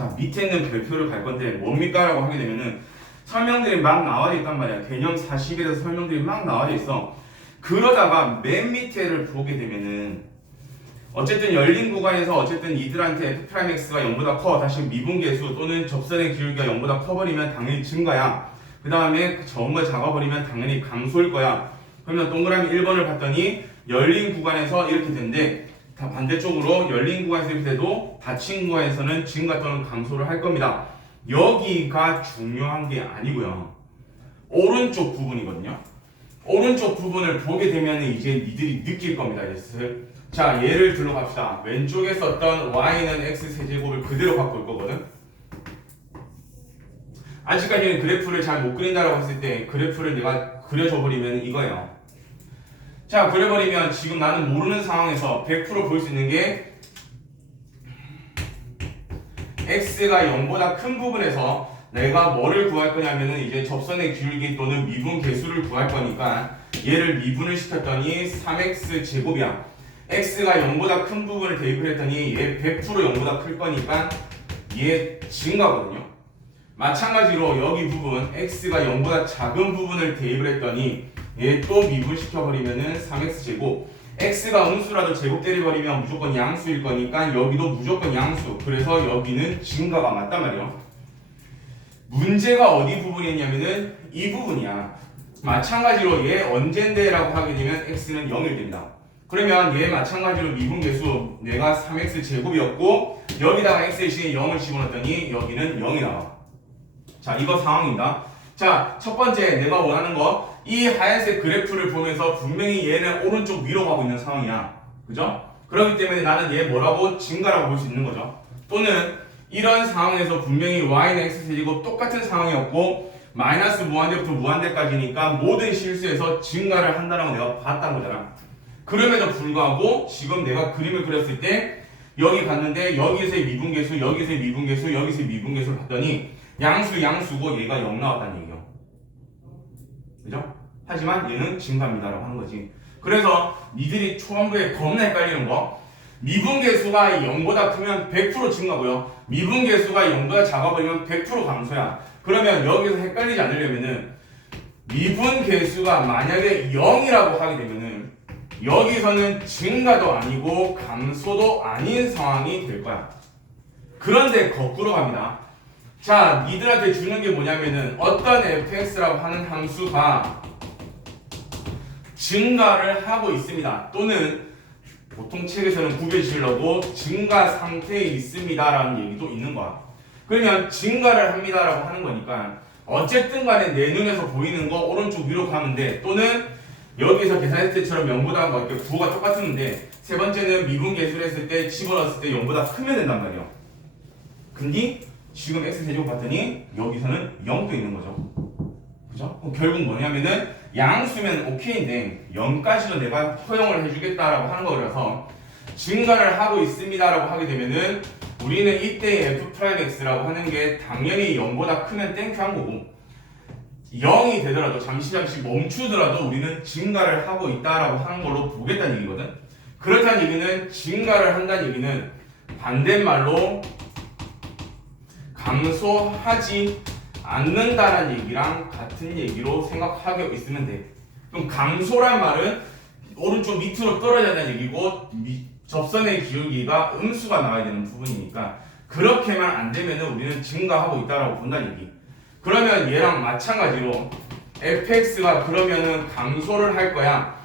자, 밑에 있는 별표를 갈 건데 뭡니까? 라고 하게 되면은 설명들이 막 나와져 있단 말이야. 개념 40일에서 설명들이 막 나와져 있어. 그러다가 맨 밑에를 보게 되면은 어쨌든 열린 구간에서 어쨌든 이들한테 F'X가 0보다 커, 다시 미분계수 또는 접선의 기울기가 0보다 커버리면 당연히 증가야. 그 다음에 적은 거 작아버리면 당연히 감소일 거야. 그러면 동그라미 1번을 봤더니 열린 구간에서 이렇게 된대. 다 반대쪽으로 열린 구간에서 이렇게 돼도 닫힌 구간에서는 증가 또는 감소를 할 겁니다. 여기가 중요한 게 아니고요. 오른쪽 부분이거든요. 오른쪽 부분을 보게 되면 이제 니들이 느낄 겁니다. 자, 예를 들어 갑시다. 왼쪽에 썼던 y는 x 세제곱을 그대로 바꿀 거거든. 아직까지는 그래프를 잘 못 그린다라고 했을 때 그래프를 내가 그려줘 버리면 이거예요. 자, 그려버리면 지금 나는 모르는 상황에서 100% 볼 수 있는 게 x가 0보다 큰 부분에서 내가 뭐를 구할 거냐면은 이제 접선의 기울기 또는 미분 계수를 구할 거니까 얘를 미분을 시켰더니 3x 제곱이야. x가 0보다 큰 부분을 대입을 했더니 얘 100% 0보다 클 거니까 얘 증가거든요. 마찬가지로 여기 부분 x가 0보다 작은 부분을 대입을 했더니 얘 또 미분시켜버리면은 3x 제곱. x가 음수라도 제곱 때려버리면 무조건 양수일 거니까 여기도 무조건 양수. 그래서 여기는 증가가 맞단 말이에요. 문제가 어디 부분이냐면은 이 부분이야. 마찬가지로 얘 언젠데 라고 하게 되면 x는 0이 됩니다. 그러면 얘 마찬가지로 미분계수 내가 3x 제곱이었고 여기다가 x 대신에 0을 집어넣었더니 여기는 0이 나와. 자, 이거 상황입니다. 자, 첫 번째 내가 원하는 거 이 하얀색 그래프를 보면서 분명히 얘는 오른쪽 위로 가고 있는 상황이야. 그죠? 그렇기 때문에 나는 얘 뭐라고? 증가라고 볼 수 있는 거죠. 또는 이런 상황에서 분명히 y는 x세제곱 똑같은 상황이었고 마이너스 무한대부터 무한대까지니까 모든 실수에서 증가를 한다는 걸 내가 봤다는 거잖아. 그럼에도 불구하고 지금 내가 그림을 그렸을 때 여기 갔는데 여기서의 미분계수, 여기서의 미분계수, 여기서의 미분계수를 봤더니 양수고 얘가 0 나왔다는 얘기예요. 그죠? 하지만 얘는 증가입니다라고 하는 거지. 그래서 니들이 초반부에 겁나 헷갈리는 거 미분계수가 0보다 크면 100% 증가고요. 미분계수가 0보다 작아버리면 100% 감소야. 그러면 여기서 헷갈리지 않으려면은 미분계수가 만약에 0이라고 하게 되면은 여기서는 증가도 아니고 감소도 아닌 상황이 될 거야. 그런데 거꾸로 갑니다. 자, 니들한테 주는 게 뭐냐면은 어떤 fx라고 하는 함수가 증가를 하고 있습니다. 또는 보통 책에서는 구별지으려고 증가 상태에 있습니다 라는 얘기도 있는 거야. 그러면 증가를 합니다 라고 하는 거니까 어쨌든 간에 내 눈에서 보이는 거 오른쪽 위로 가면 돼. 또는 여기서 계산했을 때처럼 0보다 뭐 이렇게 부호가 똑같았는데 세 번째는 미분계수를 했을 때 집어넣었을 때 0보다 크면 된단 말이야. 근데 지금 x세제곱 봤더니 여기서는 0도 있는 거죠. 그죠? 결국 뭐냐면은 양수면 오케이인데 0까지도 내가 허용을 해주겠다라고 하는 거라서 증가를 하고 있습니다라고 하게 되면은 우리는 이때 f'x라고 하는 게 당연히 0보다 크면 땡큐 한 거고 0이 되더라도 잠시 멈추더라도 우리는 증가를 하고 있다라고 하는 걸로 보겠다는 얘기거든. 그렇다는 얘기는 증가를 한다는 얘기는 반대말로 감소하지 않는다는 얘기랑 같은 얘기로 생각하고 있으면 돼. 그럼 감소란 말은 오른쪽 밑으로 떨어져야 하는 얘기고 접선의 기울기가 음수가 나와야 되는 부분이니까 그렇게만 안 되면 우리는 증가하고 있다라고 본다는 얘기. 그러면 얘랑 마찬가지로 fx가 그러면은 감소를 할 거야.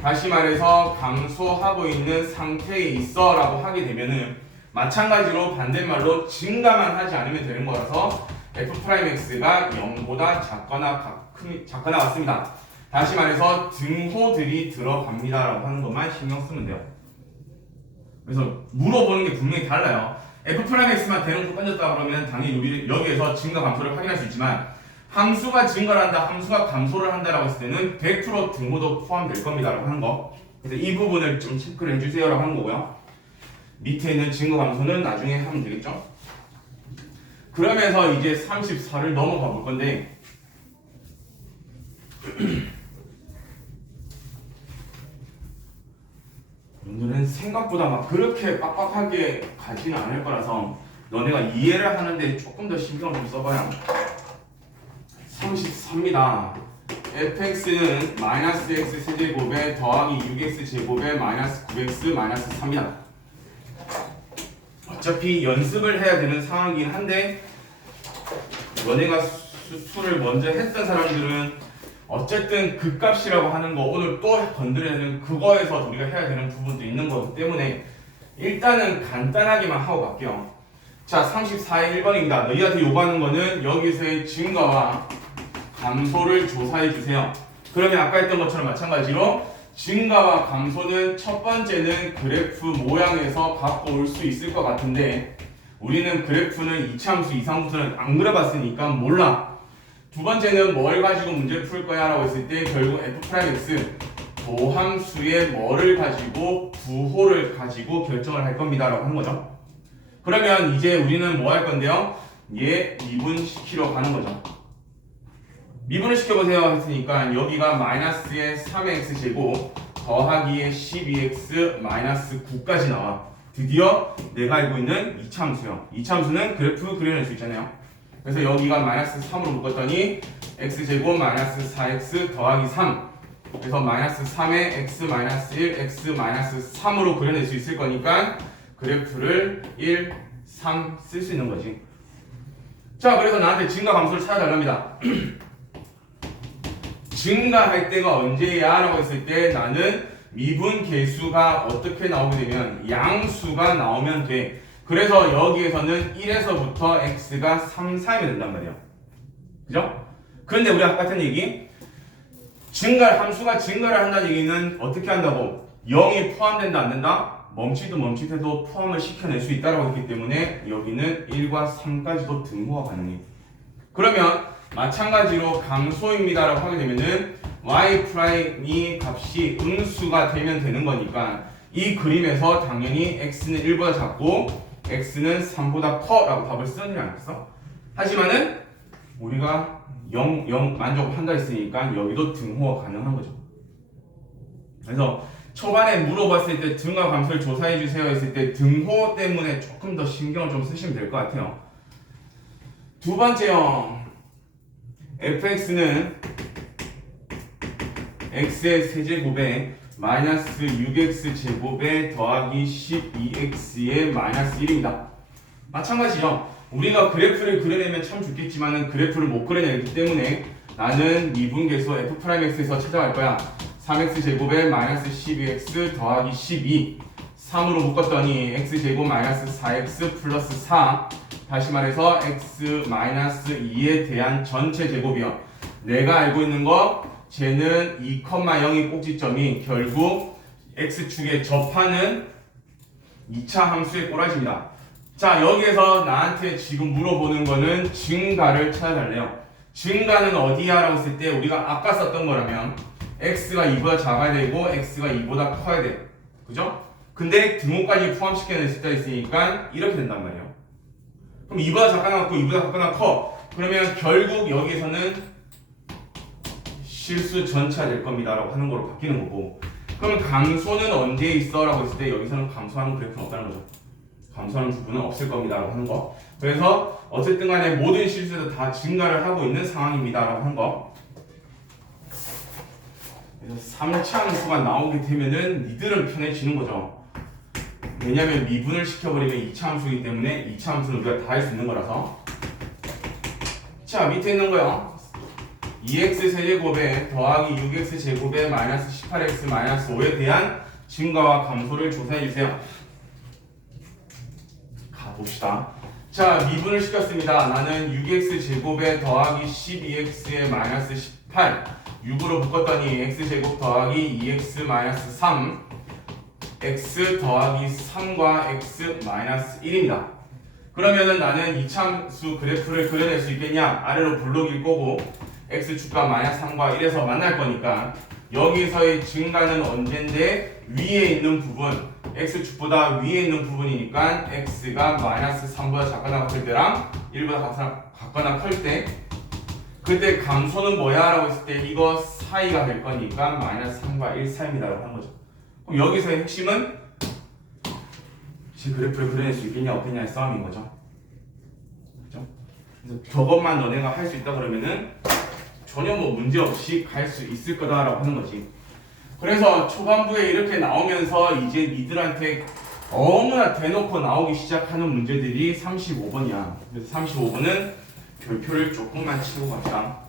다시 말해서 감소하고 있는 상태에 있어 라고 하게 되면은 마찬가지로 반대말로 증가만 하지 않으면 되는 거라서 f'x가 0보다 작거나 같습니다. 다시 말해서 등호들이 들어갑니다 라고 하는 것만 신경 쓰면 돼요. 그래서 물어보는 게 분명히 달라요. f'x만 대놓고 던졌다 그러면 당연히 여기에서 증가 감소를 확인할 수 있지만 함수가 증가를 한다, 함수가 감소를 한다라고 했을 때는 100% 등호도 포함될 겁니다 라고 하는 거. 그래서 이 부분을 좀 체크를 해주세요 라고 하는 거고요. 밑에 있는 증거 감소는 나중에 하면 되겠죠? 그러면서 이제 34를 넘어가 볼 건데 오늘은 생각보다 막 그렇게 빡빡하게 가지는 않을 거라서 너네가 이해를 하는데 조금 더 신경을 좀 써봐야. 34입니다. fx는 마이너스 x 세제곱에 더하기 6x 제곱에 마이너스 9x 마이너스 3이다. 어차피 연습을 해야 되는 상황이긴 한데 너네가 수를 먼저 했던 사람들은 어쨌든 극값이라고 하는 거 오늘 또 건드려야 되는 그거에서 우리가 해야 되는 부분도 있는 거기 때문에 일단은 간단하게만 하고 갈게요. 자, 34의 1번입니다. 너희한테 요구하는 거는 여기서의 증가와 감소를 조사해 주세요. 그러면 아까 했던 것처럼 마찬가지로 증가와 감소는 첫 번째는 그래프 모양에서 갖고 올 수 있을 것 같은데 우리는 그래프는 이차함수 이상부터는 안 그려봤으니까 몰라. 두 번째는 뭘 가지고 문제를 풀 거야 라고 했을 때 결국 f'x 도함수의 뭐를 가지고 부호를 가지고 결정을 할 겁니다 라고 하는 거죠. 그러면 이제 우리는 뭐 할 건데요? 얘 미분시키러 가는 거죠. 미분을 시켜보세요 했으니까 여기가 마이너스의 3x 제곱 더하기의 12x 마이너스 9까지 나와. 드디어 내가 알고 있는 이차함수요. 이차함수는 그래프 그려낼 수 있잖아요. 그래서 여기가 마이너스 3으로 묶었더니 x제곱 마이너스 4x 더하기 3 그래서 마이너스 3에 x 마이너스 1 x 마이너스 3으로 그려낼 수 있을 거니까 그래프를 1, 3 쓸 수 있는 거지. 자, 그래서 나한테 증가 감소를 찾아달랍니다. 증가할 때가 언제야? 라고 했을 때 나는 미분 계수가 어떻게 나오게 되면 양수가 나오면 돼. 그래서 여기에서는 1에서부터 x가 3, 4이면 된단 말이야. 그죠? 그런데 우리 아까 같은 얘기 함수가 증가를 한다는 얘기는 어떻게 한다고? 0이 포함된다 안 된다? 멈칫해도 포함을 시켜낼 수 있다고 했기 때문에 여기는 1과 3까지도 등호가 가능해. 그러면 마찬가지로 감소입니다 라고 하게 되면은 y' 값이 음수가 되면 되는 거니까 이 그림에서 당연히 x는 1보다 작고 x는 3보다 커 라고 답을 쓰는 일 아니겠어? 하지만은 우리가 0 만족한다 했으니까 여기도 등호가 가능한 거죠. 그래서 초반에 물어봤을 때 등과 감소를 조사해 주세요 했을 때 등호 때문에 조금 더 신경을 좀 쓰시면 될 것 같아요. 두 번째요. fx는 x의 세제곱에 마이너스 6x 제곱에 더하기 12x의 마이너스 1입니다. 마찬가지죠. 우리가 그래프를 그려내면 참 좋겠지만은 그래프를 못 그려내기 때문에 나는 미분계수 f'x에서 찾아갈 거야. 3x 제곱에 마이너스 12x 더하기 12 3으로 묶었더니 x 제곱 마이너스 4x 플러스 4 다시 말해서 x 마이너스 2에 대한 전체 제곱이요. 내가 알고 있는 거 쟤는 2,0이 꼭지점이 결국 x축에 접하는 2차 함수의 꼬라지입니다. 자, 여기에서 나한테 지금 물어보는 거는 증가를 찾아달래요. 증가는 어디야? 라고 했을 때 우리가 아까 썼던 거라면 x가 2보다 작아야 되고 x가 2보다 커야 돼. 그죠? 근데 등호까지 포함시켜낼 수 있다 했으니까 이렇게 된단 말이에요. 그럼 2보다 작거나 같고 2보다 작거나 커. 그러면 결국 여기서는 실수 전체가 될 겁니다 라고 하는 거로 바뀌는 거고, 그럼 감소는 언제 있어? 라고 했을 때 여기서는 감소하는 그래프는 없다는 거죠. 감소하는 부분은 없을 겁니다 라고 하는 거. 그래서 어쨌든 간에 모든 실수에서 다 증가를 하고 있는 상황입니다 라고 하는 거. 그래서 3차 함수가 나오게 되면은 니들은 편해지는 거죠. 왜냐면 미분을 시켜버리면 2차 함수이기 때문에 2차 함수는 우리가 다 할 수 있는 거라서. 자, 밑에 있는 거요. 2x 세제곱에 더하기 6x 제곱에 마이너스 18x 마이너스 5에 대한 증가와 감소를 조사해 주세요. 가봅시다. 자, 미분을 시켰습니다. 나는 6x 제곱에 더하기 12x에 마이너스 18 6으로 묶었더니 x제곱 더하기 2x 마이너스 3 x 더하기 3과 x 마이너스 1입니다. 그러면은 나는 이차함수 그래프를 그려낼 수 있겠냐? 아래로 블록일 거고 x축과 마이너스 3과 1에서 만날 거니까 여기서의 증가는 언젠데 위에 있는 부분 x축보다 위에 있는 부분이니까 x가 마이너스 3보다 작거나 같을 때랑 1보다 같거나 클 때 그때 감소는 뭐야? 라고 했을 때 이거 사이가 될 거니까 마이너스 3과 1 사이입니다 라고 하는 거죠. 그럼 여기서의 핵심은 제 그래프를 그려낼 수 있겠냐 없겠냐의 싸움인 거죠. 그래서 저것만 너네가 할 수 있다 그러면은 전혀 뭐 문제 없이 갈 수 있을 거다라고 하는 거지. 그래서 초반부에 이렇게 나오면서 이제 니들한테 너무나 대놓고 나오기 시작하는 문제들이 35번이야. 그래서 35번은 별표를 조금만 치고 갑시다.